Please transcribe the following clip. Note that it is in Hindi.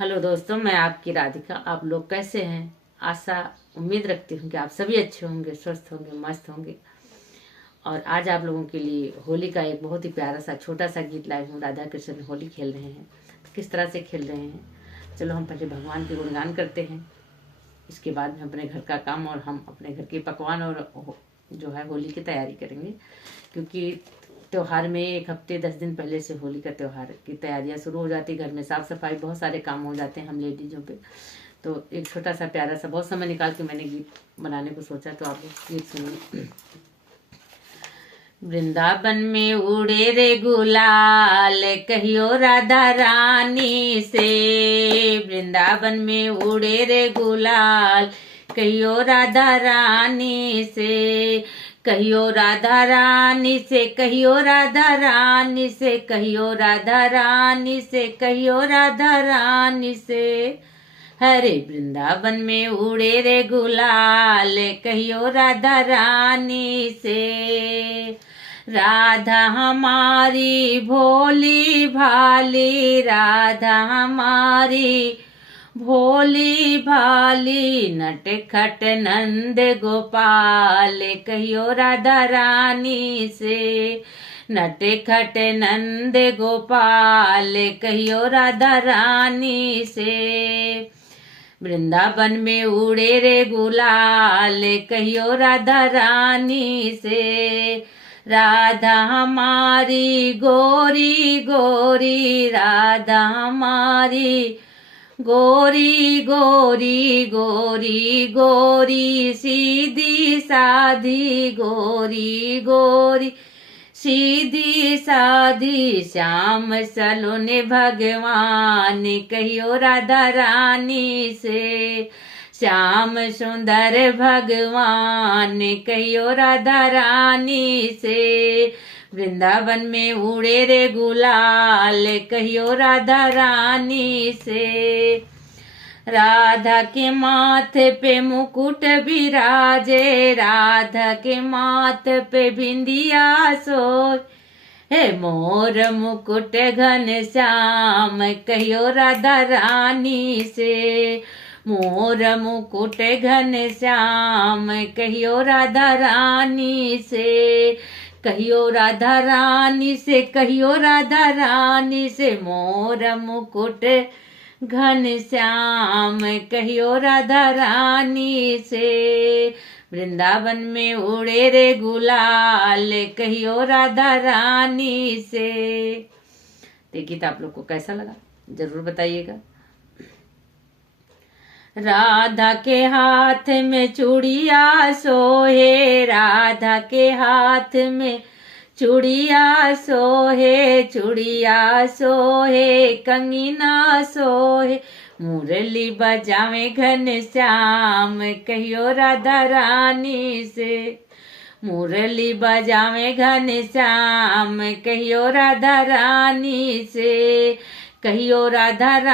हेलो दोस्तों, मैं आपकी राधिका। आप लोग कैसे हैं? आशा उम्मीद रखती हूँ कि आप सभी अच्छे होंगे, स्वस्थ होंगे, मस्त होंगे। और आज आप लोगों के लिए होली का एक बहुत ही प्यारा सा छोटा सा गीत लाई हूँ। राधा कृष्ण होली खेल रहे हैं, तो किस तरह से खेल रहे हैं, चलो हम पहले भगवान के गुणगान करते हैं। इसके बाद में अपने घर का काम और हम अपने घर के पकवान और जो है होली की तैयारी करेंगे, क्योंकि त्योहार में 1 हफ्ते 10 दिन पहले से होली का त्योहार की तैयारियां शुरू हो जाती है। घर में साफ सफाई, बहुत सारे काम हो जाते हैं हम लेडीजों पे। तो एक छोटा सा प्यारा सा बहुत समय निकाल के मैंने गीत बनाने को सोचा, तो आप लोग गीत सुनिए। वृंदावन में उड़े रे गुलाल, कहियो राधा रानी से। वृंदावन में उड़े रे गुलाल, कहियो राधा रानी से। कहियो राधा रानी से, कहियो राधा रानी से, कहियो राधा रानी से, कहियो राधा रानी से। हरे वृंदावन में उड़े रे गुलाल, कहियो राधा रानी से। राधा हमारी भोली भाली, राधा हमारी भोली भाली, नटखट नंद गोपाल, कहियो राधा रानी से। नटखट नंद गोपाल, कहियो राधा रानी से। वृंदावन में उड़े रे गुलाल, कहियो राधा रानी से। राधा हमारी गोरी गोरी, राधा हमारी गोरी गोरी गोरी गोरी, सीधी साधी गोरी गोरी, सीधी साधी। श्याम सलोने भगवान, कहियो राधा रानी से। श्याम सुंदर भगवान, कहियो राधा रानी से। वृंदावन में उड़े रे गुलाल, कहियो राधा रानी से। राधा के माथे पे मुकुट विराजे, राधा के माथे पे बिंदिया सोए। हे मोर मुकुट घन श्याम, कहियो राधा रानी से। मोर मुकुट घन श्याम, कहियो राधा रानी से। कहियो राधा रानी से, कहियो राधा रानी से। मोर मुकुट घन श्याम, कहियो राधा रानी से। वृंदावन में उड़े रे गुलाल, कहियो राधा रानी से। देखिए तो आप लोग को कैसा लगा जरूर बताइएगा। राधा के हाथ में चूड़िया सोहे, राधा के हाथ में चूड़िया सोहे, चूड़िया सोहे, कंगना सोहे। मुरली बजावे घन श्याम, कहियो राधा रानी से। मुरली बजावे घन श्याम, कहियो राधा रानी से। कहियो राधा रानी